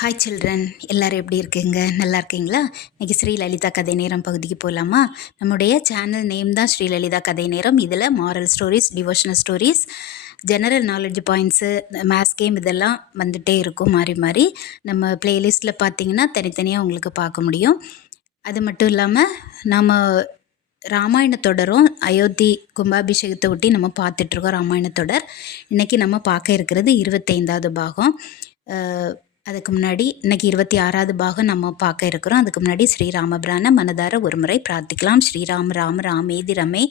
Hi children, எல்லோரும் எப்படி இருக்கீங்க? நல்லா இருக்கீங்களா? இன்றைக்கி ஸ்ரீலலிதா கதை நேரம் பகுதிக்கு போகலாமா? நம்முடைய சேனல் நேம் தான் ஸ்ரீலலிதா கதை நேரம். இதில் moral stories, devotional stories, general knowledge points, maths game இதெல்லாம் வந்துகிட்டே இருக்கும் மாறி மாறி. நம்ம ப்ளேலிஸ்ட்டில் பார்த்தீங்கன்னா தனித்தனியாக உங்களுக்கு பார்க்க முடியும். அது மட்டும் இல்லாமல் நாம் ராமாயணத்தொடரும் அயோத்தி கும்பாபிஷேகத்தை ஒட்டி நம்ம பார்த்துட்ருக்கோம். ராமாயணத்தொடர் இன்றைக்கி நம்ம பார்க்க இருக்கிறது 25வது பாகம். அதுக்கு முன்னாடி இன்றைக்கி 26வது பாகம் நம்ம பார்க்க இருக்கிறோம். அதுக்கு முன்னாடி ஸ்ரீராமபிரான மனதார ஒரு முறை பிரார்த்திக்கலாம். ஸ்ரீராம் ராம ராமேதி ரமே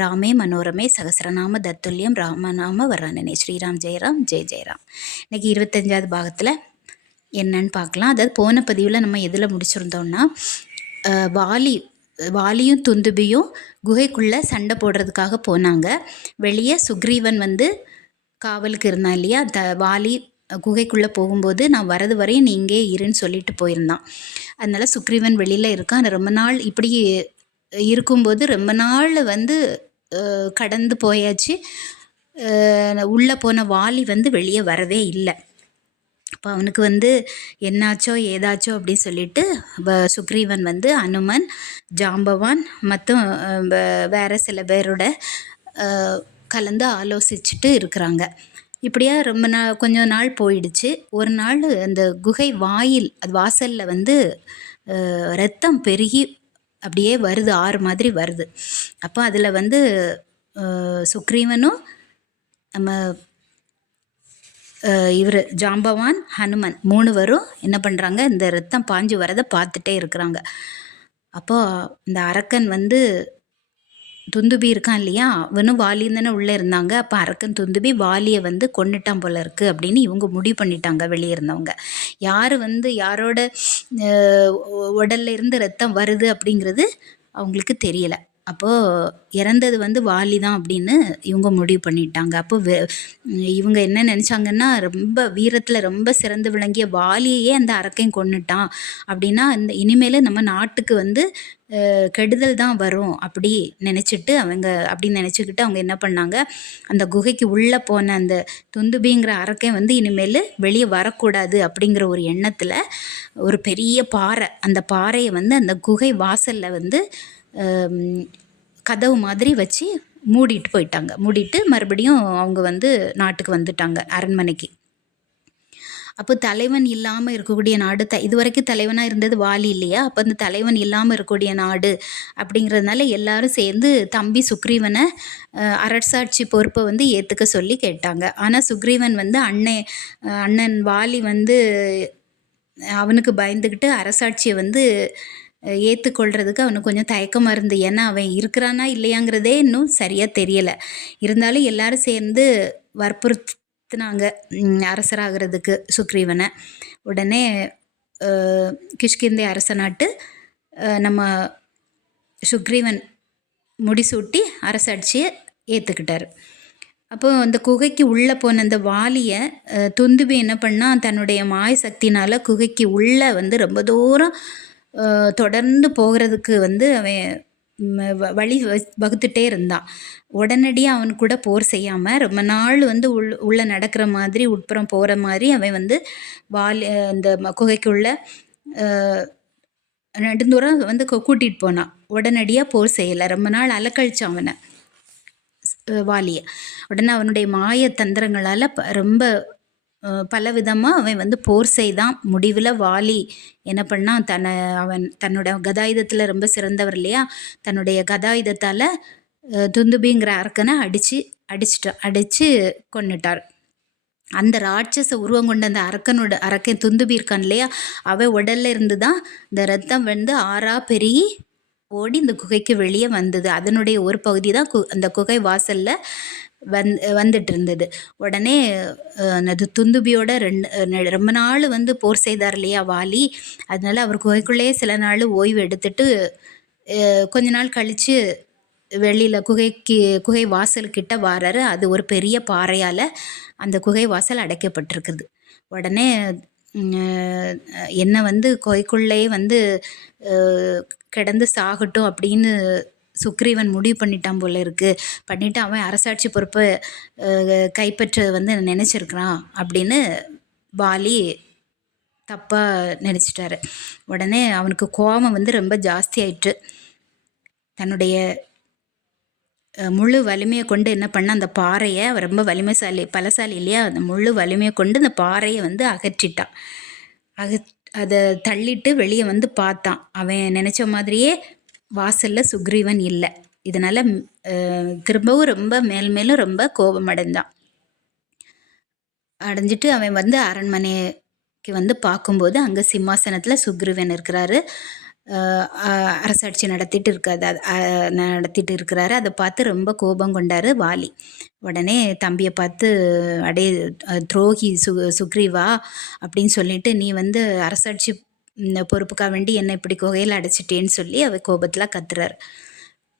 ராமே மனோரமே சகசரநாம தத்துல்யம் ராமநாம வர்ணனே. ஸ்ரீராம் ஜெயராம் ஜெய ஜெயராம். இன்றைக்கி 25வது பாகத்தில் என்னன்னு பார்க்கலாம். அதாவது போன பதிவில் நம்ம எதில் முடிச்சிருந்தோம்னா, வாலியும் துந்துபியும் குகைக்குள்ளே சண்டை போடுறதுக்காக போனாங்க. வெளியே சுக்ரீவன் காவலுக்கு இருந்தான் இல்லையா? வாலி குகைக்குள்ளே போகும்போது நான் வரது வரையும் நீ இங்கே இருன்னு சொல்லிட்டு போயிருந்தான். அதனால் சுக்ரீவன் வெளியில் இருக்கான். ரொம்ப நாள் இப்படி இருக்கும்போது ரொம்ப நாள் கடந்து போயாச்சு. உள்ளே போன வாலி வெளியே வரவே இல்லை. அப்போ அவனுக்கு என்னாச்சோ ஏதாச்சோ அப்படின்னு சொல்லிட்டு சுக்ரீவன் அனுமன், ஜாம்பவான் மற்றும் வேறு சில பேரோட கலந்து ஆலோசிச்சுட்டு இருக்கிறாங்க. இப்படியா ரொம்ப கொஞ்சம் நாள் போயிடுச்சு. ஒரு நாள் அந்த குகை வாசலில் ரத்தம் பெருகி அப்படியே வருது, ஆறு மாதிரி வருது. அப்போ அதில் சுக்ரீவனும் நம்ம இவர் ஜாம்பவான், ஹனுமன் 3 பேரும் என்ன பண்ணுறாங்க, இந்த ரத்தம் பாஞ்சு வரதை பார்த்துட்டே இருக்கிறாங்க. அப்போது இந்த அரக்கன் துந்துபி இருக்கான் இல்லையா, அவனும் வாலியும் தானே உள்ளே இருந்தாங்க. அப்போ அரக்கன் துந்துபி வாலியை கொன்னுட்டான் போல இருக்குது அப்படின்னு இவங்க முடிவு பண்ணிட்டாங்க. வெளியே இருந்தவங்க யார் யாரோட உடல்ல இருந்து ரத்தம் வருது அப்படிங்கிறது அவங்களுக்கு தெரியலை. அப்போது இறந்தது வாலி தான் அப்படின்னு இவங்க முடிவு பண்ணிட்டாங்க. அப்போ இவங்க என்ன நினச்சாங்கன்னா, ரொம்ப வீரத்தில் ரொம்ப சிறந்து விளங்கிய வாலியையே அந்த அரக்கன் கொன்னுட்டான் அப்படின்னா இனிமேல் நம்ம நாட்டுக்கு கெடுதல் தான் வரும் அப்படி நினச்சிக்கிட்டு அவங்க என்ன பண்ணாங்க, அந்த குகைக்கு உள்ளே போன அந்த துந்துபிங்கிற அரக்கன் இனிமேல் வெளியே வரக்கூடாது அப்படிங்கிற ஒரு எண்ணத்தில் ஒரு பெரிய பாறை, அந்த பாறையை அந்த குகை வாசலில் கதவு மாதிரி வச்சு மூடிட்டு போயிட்டாங்க. மூடிட்டு மறுபடியும் அவங்க நாட்டுக்கு வந்துட்டாங்க, அரண்மனைக்கு. அப்போ தலைவன் இல்லாமல் இருக்கக்கூடிய நாடு, இதுவரைக்கும் தலைவனாக இருந்தது வாலி இல்லையா? அப்போ அந்த தலைவன் இல்லாமல் இருக்கக்கூடிய நாடு அப்படிங்கிறதுனால எல்லாரும் சேர்ந்து தம்பி சுக்ரீவனை அரசாட்சி பொறுப்பை ஏற்றுக்க சொல்லி கேட்டாங்க. ஆனால் சுக்ரீவன் அண்ணன் வாலி அவனுக்கு பயந்துக்கிட்டு அரசாட்சியை ஏற்றுக்கொள்கிறதுக்கு அவனுக்கு கொஞ்சம் தயக்கமாக இருந்து. ஏன்னா அவன் இருக்கிறானா இல்லையாங்கிறதே இன்னும் சரியாக தெரியலை. இருந்தாலும் எல்லாரும் சேர்ந்து வற்புறுத்தினாங்க அரசராகிறதுக்கு சுக்ரீவனை. உடனே கிஷ்கிந்தை அரச நாட்டு நம்ம சுக்ரீவன் முடிசூட்டி அரசாட்சியை ஏற்றுக்கிட்டார். அப்போ அந்த குகைக்கு உள்ளே போன அந்த வாலியை துந்துபி என்ன பண்ணால், தன்னுடைய மாய சக்தினால் குகைக்கு உள்ளே ரொம்ப தூரம் தொடர்ந்து போகிறதுக்கு அவன் வழி வகுத்துட்டே இருந்தான். உடனடியாக அவன் கூட போர் செய்யாமல் ரொம்ப நாள் உள்ளே நடக்கிற மாதிரி, உட்புறம் போகிற மாதிரி அவன் வாலி அந்த குகைக்குள்ளே நெடுந்தூரம் கூட்டிகிட்டு போனான். உடனடியாக போர் செய்யலை. ரொம்ப நாள் அலக்கழிச்சான் அவனை, வாலியை. உடனே அவனுடைய மாய தந்திரங்களால் ரொம்ப பலவிதமாக அவன் போர் செய்தான். முடிவில் வாலி என்ன பண்ணான், அவன் தன்னோட கதாயுதத்தில் ரொம்ப சிறந்தவர் இல்லையா, தன்னுடைய கதாயுதத்தால் துந்துபிங்கிற அரக்கனை அடித்து கொன்னுட்டார். அந்த ராட்சச உருவம் கொண்ட அந்த அரக்கன் துந்துபி இருக்கான் இல்லையா, அவன் உடல்ல இருந்து தான் இந்த ரத்தம் ஆறா பெருகி ஓடி இந்த குகைக்கு வெளியே வந்தது. அதனுடைய ஒரு பகுதி தான் அந்த குகை வாசலில் வந்துட்டு இருந்தது. உடனே அது துந்துபியோட ரொம்ப நாள் போர் செய்தார் இல்லையா வாலி, அதனால அவர் குகைக்குள்ளேயே சில நாள் ஓய்வு எடுத்துட்டு கொஞ்ச நாள் கழித்து வெளியில் குகை வாசல்கிட்ட வாராரு. அது ஒரு பெரிய பாறையால் அந்த குகை வாசல் அடைக்கப்பட்டிருக்குது. உடனே என்னை குகைக்குள்ளேயே கிடந்து சாகட்டும் அப்படின்னு சுக்ரீவன் முடிவு பண்ணிட்டான் போல இருக்குது. பண்ணிவிட்டு அவன் அரசாட்சி பொறுப்பை கைப்பற்ற நினச்சிருக்கிறான் அப்படின்னு வாலி தப்பாக நினச்சிட்டாரு. உடனே அவனுக்கு கோபம் வந்து ரொம்ப ஜாஸ்தி ஆயிட்டு தன்னுடைய முழு வலிமையை கொண்டு என்ன பண்ண அந்த பாறையை, ரொம்ப வலிமைசாலி பலசாலி இல்லையா, அந்த முழு வலிமையை கொண்டு அந்த பாறையை வந்து அகற்றிட்டான். அதை தள்ளிட்டு வெளியே வந்து பார்த்தான். அவன் நினச்ச மாதிரியே வாசலில் சுக்ரீவன் இல்லை. இதனால் திரும்பவும் ரொம்ப மேலும் ரொம்ப கோபம் அடைஞ்சிட்டு அவன் வந்து அரண்மனைக்கு வந்து பார்க்கும்போது அங்கே சிம்மாசனத்தில் சுக்ரீவன் இருக்கிறாரு. அரசாட்சி நடத்திட்டு இருக்கிறாரு. அதை பார்த்து ரொம்ப கோபம் கொண்டார் வாலி. உடனே தம்பியை பார்த்து, அடே துரோகி சுக்ரீவா அப்படின்னு சொல்லிட்டு, நீ வந்து அரசாட்சி பொறுப்புக்காக வேண்டி என்னை இப்படி குகையில் அடைச்சிட்டேன்னு சொல்லி அவ கோபத்தில் கத்துறாரு.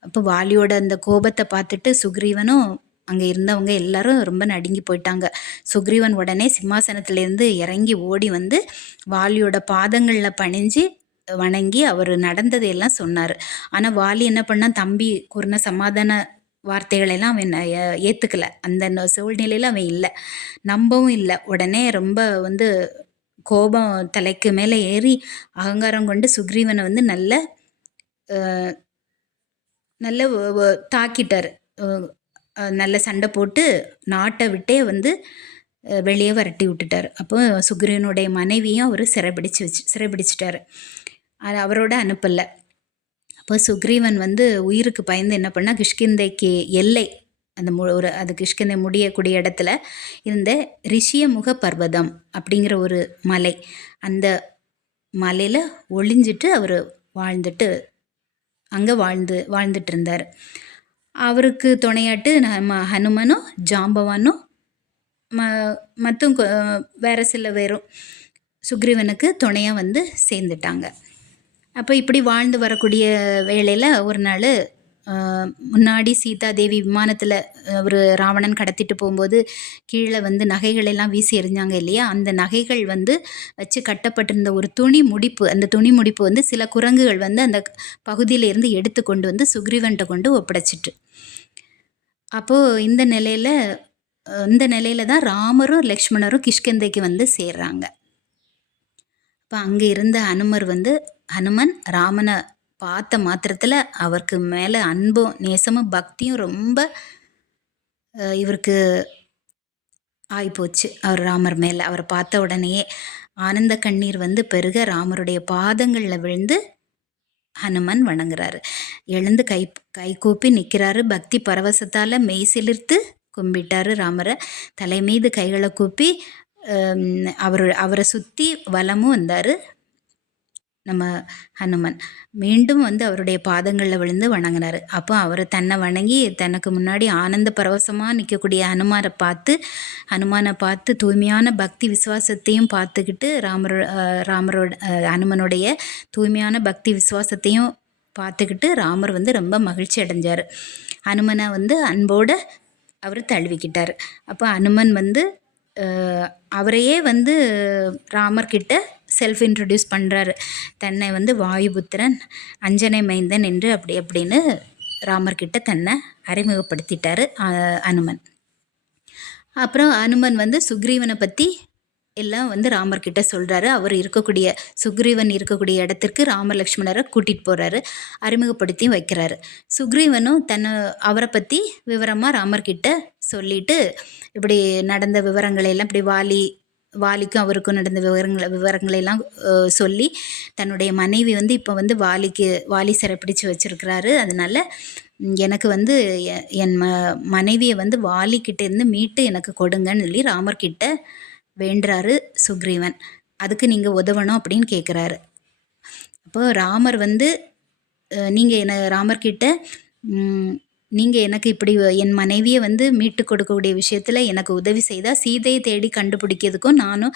அப்போ வாலியோட அந்த கோபத்தை பார்த்துட்டு சுக்ரீவனும் அங்கே இருந்தவங்க எல்லாரும் ரொம்ப நடுங்கி போயிட்டாங்க. சுக்ரீவன் உடனே சிம்மாசனத்திலேருந்து இறங்கி ஓடி வந்து வாலியோட பாதங்களில் பணிஞ்சு வணங்கி அவர் நடந்ததையெல்லாம் சொன்னார். ஆனால் வாலி என்ன பண்ணால் தம்பி கூறின சமாதான வார்த்தைகளெல்லாம் அவன் ஏற்றுக்கலை. அந்த சூழ்நிலையில் அவன் இல்லை, நம்பவும் இல்லை. உடனே ரொம்ப வந்து கோபம் தலைக்கு மேலே ஏறி அகங்காரம் கொண்டு சுக்ரீவனை வந்து நல்ல தாக்கிட்டார். நல்ல சண்டை போட்டு நாட்டை விட்டே வந்து வெளியே விரட்டி விட்டுட்டார். அப்போ சுக்ரீவனுடைய மனைவியும் அவர் சிறைபிடிச்சிட்டார். அவரோட அனுப்பலை. அப்போ சுக்ரீவன் வந்து உயிருக்கு பயந்து என்ன பண்ணால் கிஷ்கிந்தைக்கு எல்லை, அந்த அது கிஷ்கிந்தை முடியக்கூடிய இடத்துல இருந்த ரிஷியமுக பர்வதம் அப்படிங்கிற ஒரு மலை, அந்த மலையில் ஒளிஞ்சிட்டு அவர் அங்கே வாழ்ந்துட்டு இருந்தார். அவருக்கு துணையாட்டு நம்ம ஹனுமனும் ஜாம்பவானும் மற்றும் வேறு சில பேரும் சுக்ரீவனுக்கு துணையாக வந்து சேர்ந்துட்டாங்க. அப்போ இப்படி வாழ்ந்து வரக்கூடிய வேளையில் ஒரு நாள் முன்னாடி சீதாதேவி விமானத்தில் ஒரு ராவணன் கடத்திட்டு போகும்போது கீழே வந்து நகைகளெல்லாம் வீசி எறிஞ்சாங்க இல்லையா, அந்த நகைகள் வந்து வச்சு கட்டப்பட்டிருந்த ஒரு துணி முடிப்பு, அந்த துணி முடிப்பு வந்து சில குரங்குகள் வந்து அந்த பகுதியிலேருந்து எடுத்து கொண்டு வந்து சுக்ரீவன்கிட்ட கொண்டு ஒப்படைச்சிட்டு, அப்போது இந்த நிலையில் தான் ராமரும் லக்ஷ்மணரும் கிஷ்கிந்தைக்கு வந்து சேர்றாங்க. அப்போ அங்கே இருந்த ஹனுமன் ராமனை பார்த்த மாத்திரத்தில் அவருக்கு மேலே அன்பும் நேசமும் பக்தியும் ரொம்ப இவருக்கு ஆகிப்போச்சு. அவர் ராமர் மேலே அவரை பார்த்த உடனேயே ஆனந்த கண்ணீர் வந்து பெருக ராமருடைய பாதங்களில் விழுந்து ஹனுமன் வணங்குறாரு. எழுந்து கை கூப்பி நிற்கிறாரு. பக்தி பரவசத்தால் மெய் சிலிர்த்து கும்பிட்டாரு ராமரை. தலை மீது கைகளை கூப்பி அவரை சுற்றி வலமும் வந்தார் நம்ம ஹனுமன். மீண்டும் வந்து அவருடைய பாதங்களில் விழுந்து வணங்கினார். அப்போ அவர் தன்னை வணங்கி தனக்கு முன்னாடி ஆனந்த பரவசமாக நிற்கக்கூடிய ஹனுமானை பார்த்து தூய்மையான பக்தி விசுவாசத்தையும் பார்த்துக்கிட்டு ஹனுமனுடைய தூய்மையான பக்தி விசுவாசத்தையும் பார்த்துக்கிட்டு ராமர் வந்து ரொம்ப மகிழ்ச்சி அடைஞ்சார். ஹனுமனை வந்து அன்போடு அவர் தழுவிக்கிட்டார். அப்போ ஹனுமன் வந்து அவரையே வந்து ராமர்கிட்ட செல்ஃப் இன்ட்ரடியூஸ் பண்ணுறாரு. தன்னை வந்து வாயுபுத்திரன், அஞ்சனை மைந்தன் என்று அப்படின்னு ராமர்கிட்ட தன்னை அறிமுகப்படுத்திட்டார் ஹனுமன். அப்புறம் ஹனுமன் வந்து சுக்ரீவனை பற்றி எல்லாம் வந்து ராமர்கிட்ட சொல்கிறாரு. சுக்ரீவன் இருக்கக்கூடிய இடத்திற்கு ராமர் லக்ஷ்மணரை கூட்டிகிட்டு போகிறாரு, அறிமுகப்படுத்தி வைக்கிறாரு. சுக்ரீவனும் அவரை பற்றி விவரமாக ராமர்கிட்ட சொல்லிட்டு இப்படி நடந்த விவரங்களையெல்லாம், இப்படி வாலிக்கும் அவருக்கும் நடந்த விவரங்களையெல்லாம் சொல்லி தன்னுடைய மனைவி வந்து இப்போ வந்து வாலி சிறைப்பிடிச்சு வச்சுருக்கிறாரு. அதனால் எனக்கு வந்து என் மனைவியை வந்து வாலிக்கிட்டேருந்து மீட்டு எனக்கு கொடுங்கன்னு சொல்லி ராமர்கிட்ட வேண்டுறாரு சுக்ரீவன். அதுக்கு நீங்கள் உதவணும் அப்படின்னு கேட்குறாரு. அப்போது ராமர் வந்து ராமர்கிட்ட நீங்கள் எனக்கு இப்படி என் மனைவியை வந்து மீட்டு கொடுக்கக்கூடிய விஷயத்தில் எனக்கு உதவி செய்தால் சீதையை தேடி கண்டுபிடிக்கிறதுக்கும் நானும்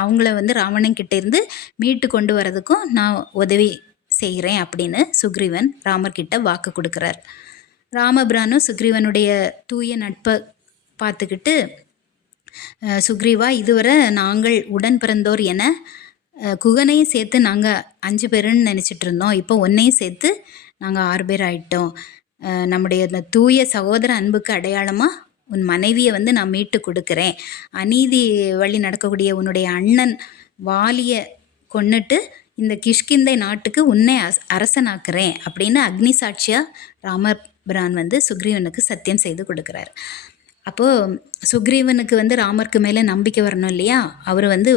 அவங்கள வந்து ராவணன்கிட்ட இருந்து மீட்டு கொண்டு வரதுக்கும் நான் உதவி செய்கிறேன் அப்படின்னு சுக்ரீவன் ராமர்கிட்ட வாக்கு கொடுக்குறார். ராமபிரானும் சுக்ரீவனுடைய தூய நட்பை பார்த்துக்கிட்டு, சுக்ரீவா, இதுவரை நாங்கள் உடன் பிறந்தோர் என குகனையும் சேர்த்து நாங்கள் 5 பேருன்னு நினச்சிட்டு இருந்தோம். இப்போ ஒன்றையும் சேர்த்து நாங்கள் 6 பேர் ஆயிட்டோம். நம்முடைய அந்த தூய சகோதர அன்புக்கு அடையாளமாக உன் மனைவியை வந்து நான் மீட்டு கொடுக்குறேன், அநீதி வழி நடக்கக்கூடிய உன்னுடைய அண்ணன் வாலியை கொன்னுட்டு இந்த கிஷ்கிந்தை நாட்டுக்கு உன்னை அரசனாக்குறேன் அப்படின்னு அக்னி சாட்சியாக ராமபிரான் வந்து சுக்ரீவனுக்கு சத்தியம் செய்து கொடுக்குறாரு. அப்போது சுக்ரீவனுக்கு வந்து ராமருக்கு மேலே நம்பிக்கை வரணும் இல்லையா? அவர் வந்து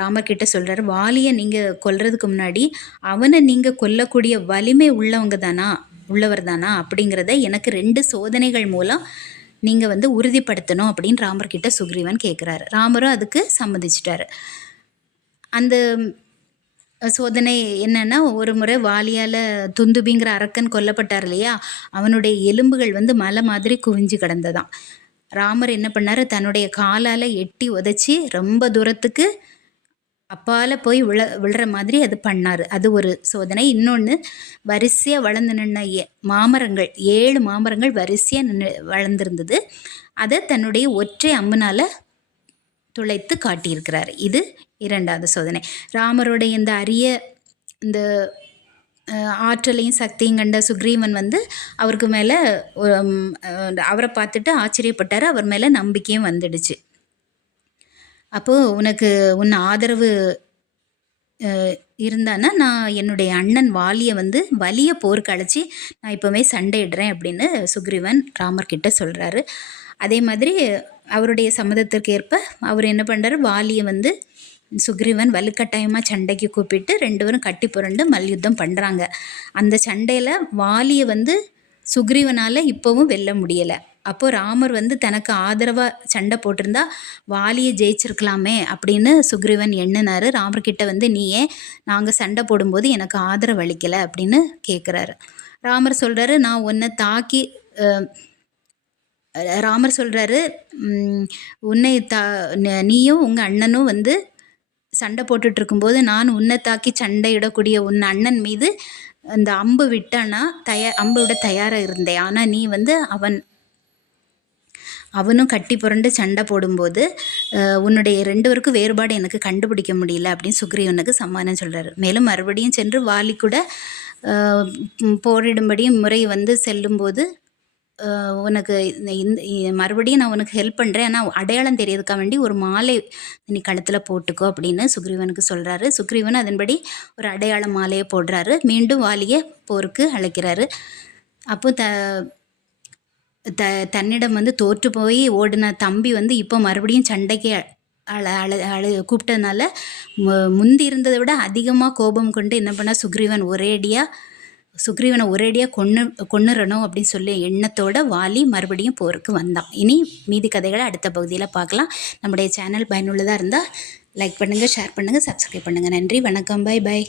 ராமர்கிட்ட சொல்கிறார், வாலியை நீங்கள் கொல்றதுக்கு முன்னாடி அவனை நீங்கள் கொல்லக்கூடிய வலிமை உள்ளவர் தானா அப்படிங்கிறத எனக்கு 2 சோதனைகள் மூலம் நீங்கள் வந்து உறுதிப்படுத்தணும் அப்படின்னு ராமர்கிட்ட சுக்ரீவன் கேட்குறாரு. ராமரும் அதுக்கு சம்மதிச்சிட்டாரு. அந்த சோதனை என்னன்னா, ஒரு முறை வாலியால் துந்துபிங்கிற அரக்கன் கொல்லப்பட்டார் இல்லையா? அவனுடைய எலும்புகள் வந்து மலை மாதிரி குவிஞ்சு கிடந்ததாம். ராமர் என்ன பண்ணார், தன்னுடைய காலால் எட்டி உதைச்சி ரொம்ப தூரத்துக்கு அப்பால் போய் விழுற மாதிரி அது பண்ணார். அது ஒரு சோதனை. இன்னொன்று, வரிசையாக வளர்ந்து நின்ன மாமரங்கள் 7 மாமரங்கள் வரிசையாக வளர்ந்துருந்தது. அதை தன்னுடைய ஒற்றை அம்புனால் துளைத்து காட்டியிருக்கிறார். இது 2வது சோதனை. ராமருடைய இந்த அரிய இந்த ஆற்றலையும் சக்தியும் கண்ட சுக்ரீவன் வந்து அவருக்கு மேலே அவரை பார்த்துட்டு ஆச்சரியப்பட்டார். அவர் மேலே நம்பிக்கையும் வந்துடுச்சு. அப்போது உன் ஆதரவு இருந்தானா நான் என்னுடைய அண்ணன் வாலியை வந்து வலிய போருக்கு அழைச்சி நான் இப்போவே சண்டையிடுறேன் அப்படின்னு சுக்ரீவன் ராமர்கிட்ட சொல்கிறாரு. அதே மாதிரி அவருடைய சம்மதத்திற்கு ஏற்ப அவர் என்ன பண்ணுறாரு, வாலியை வந்து சுக்ரீவன் வலுக்கட்டாயமாக சண்டைக்கு கூப்பிட்டு 2 பேரும் கட்டி புரண்டு மல்யுத்தம் பண்ணுறாங்க. அந்த சண்டையில் வாலியை வந்து சுக்ரீவனால் இப்போவும் வெல்ல முடியலை. அப்போது ராமர் வந்து தனக்கு ஆதரவாக சண்டை போட்டிருந்தா வாலியை ஜெயிச்சிருக்கலாமே அப்படின்னு சுக்ரீவன் எண்ணினார். ராமர்கிட்ட வந்து நீ ஏன் நாங்கள் சண்டை போடும்போது எனக்கு ஆதரவு அளிக்கலை அப்படின்னு கேட்குறாரு. ராமர் சொல்கிறாரு, நான் உன்னை தாக்கி ராமர் சொல்கிறாரு, உன்னை நீயும் உங்கள் அண்ணனும் வந்து சண்டை போட்டுட்ருக்கும்போது நான் உன்னை தாக்கி சண்டையிடக்கூடிய உன் அண்ணன் மீது அந்த அம்பு விட்டானா அம்பு விட தயாராக இருந்தேன். ஆனால் நீ வந்து அவனும் கட்டி புரண்டு சண்டை போடும்போது உன்னுடைய 2 பேருக்கும் வேறுபாடு எனக்கு கண்டுபிடிக்க முடியல அப்படின்னு சுக்ரீவனுக்கு சமாதானம் சொல்கிறாரு. மேலும் மறுபடியும் சென்று வாலி கூட போரிடும்படி முறை வந்து செல்லும்போது உனக்கு மறுபடியும் நான் உனக்கு ஹெல்ப் பண்ணுறேன், ஆனால் அடையாளம் தெரியறதுக்காக வேண்டி ஒரு மாலை நீ கழுத்தில் போட்டுக்கோ அப்படின்னு சுக்ரீவனுக்கு சொல்கிறாரு. சுக்ரீவன் அதன்படி ஒரு அடையாள மாலையை போடுறாரு. மீண்டும் வாலியை போருக்கு அழைக்கிறாரு. அப்போ தன்னிடம் வந்து தோற்று போய் ஓடின தம்பி வந்து இப்போ மறுபடியும் சண்டைக்கு கூப்பிட்டதுனால முந்தி இருந்ததை விட அதிகமாக கோபம் கொண்டு என்ன பண்ணால் சுக்ரீவனை ஒரேடியாக கொன்னுறணும் அப்படின்னு சொல்லி எண்ணத்தோட வாலி மறுபடியும் போருக்கு வந்தான். இனி மீதி கதைகளை அடுத்த பகுதியில் பார்க்கலாம். நம்முடைய சேனல் பயனுள்ளதாக இருந்தால் லைக் பண்ணுங்கள், ஷேர் பண்ணுங்கள், சப்ஸ்கிரைப் பண்ணுங்கள். நன்றி, வணக்கம், பாய்.